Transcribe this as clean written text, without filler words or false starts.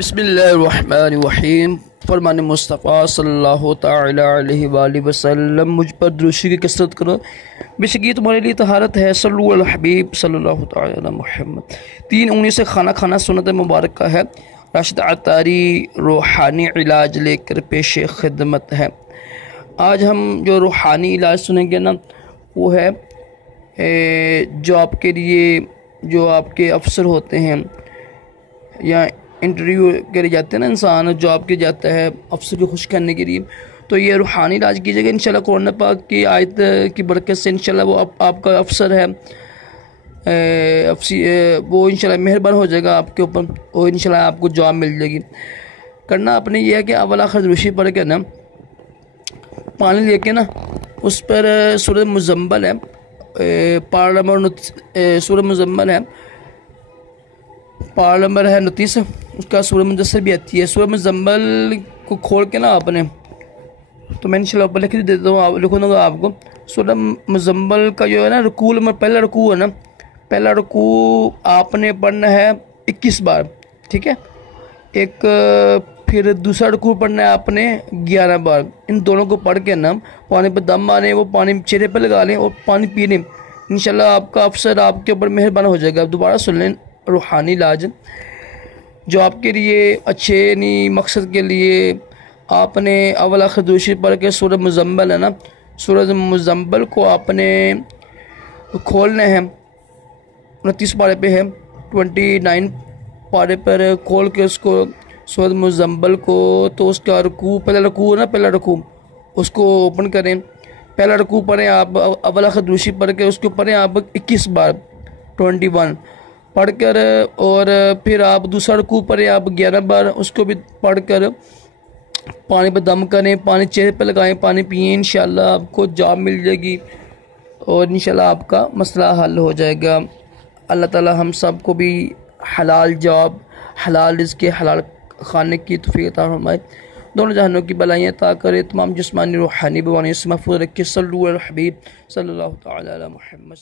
बिस्मिल्लाहिर्रहमानिर्रहीम। फरमान मुस्तफ़ा सल्लल्लाहु ताला अलैहि वसल्लम, मुझ पर दुरूशी की कसरत करो, बेशक ये तुम्हारे लिए तहारत है। सल्लु अला हबीब सल्लल्लाहु ताला अला मुहम्मद। 3 उंगली से खाना खाना सुन्नत मुबारक का है। राशिद अत्तारी रूहानी इलाज लेकर पेश खिदमत है। आज हम जो रूहानी इलाज सुनेंगे ना, वो है जॉब के लिए जो आपके अफसर होते हैं या इंटरव्यू के लिए जाते हैं ना, इंसान जॉब के जाता है अफसर को खुश करने के लिए, तो ये रूहानी इलाज कीजिएगा इंशाल्लाह। कुरान पाक की आयत की बरकत से इंशाल्लाह वो आपका अफसर है, वो इंशाल्लाह मेहरबान हो जाएगा आपके ऊपर और इंशाल्लाह आपको जॉब मिल जाएगी। करना आपने ये है कि अव्वल आखिर दुरूशी पढ़ के ना, पानी लेके ना उस पर सूरह मुज़म्मल है, सूरह मुज़म्मल है, पारा नंबर है 29, उसका सूरह मुदस्सिर भी आती है। सूरह मुज़म्मल को खोल के ना आपने, तो मैं इंशाल्लाह ऊपर लिख देता हूँ, लिख दूँगा आपको। सूरह मुज़म्मल का जो है ना रुकू नंबर, पहला रुकू है ना, पहला रुकू आपने पढ़ना है 21 बार, ठीक है। फिर दूसरा रुकू पढ़ना है आपने 11 बार। इन दोनों को पढ़ के ना पानी पर दम मारें, वो पानी चेहरे पर लगा लें और पानी पी लें, इंशाल्लाह आपका अफसर आपके ऊपर मेहरबान हो जाएगा। दोबारा सुन लें, रूहानी इलाज जो आपके लिए अच्छे नहीं मकसद के लिए आपने अव्वल आखिर दुरूशी पढ़ के सूरह मुज़म्मल है ना, सूरह मुज़म्मल को आपने खोलना है। 29 पारे पे है, 29 पारे पर खोल के उसको सूरह मुज़म्मल को, तो उसका रुकू, पहला रुकू है ना, पहला रुकू उसको ओपन करें। पहला रुकू पढ़ें आप, अव्वल आखिर दुरूशी पढ़ के उसको पढ़ें आप 21 बार, 21 पढ़कर, और फिर आप दूसरा रुकू पढ़ें आप 11 बार, उसको भी पढ़कर पानी पर दम करें, पानी चेहरे पर लगाएं, पानी पिए, इंशाल्लाह आपको जॉब मिल जाएगी और इंशाल्लाह आपका मसला हल हो जाएगा। अल्लाह ताला हम सब को भी हलाल जॉब, हलाल रिज़्क़, हलाल खाने की तौफ़ीक़ अता फरमाए, दोनों जहानों की भलाइयाँ अता करे, तमाम जिस्मानी रूहानी बीमारियों से महफूज़ रखे। सल्लु अला हबीब सल्लल्लाहु ताला अला मुहम्मद।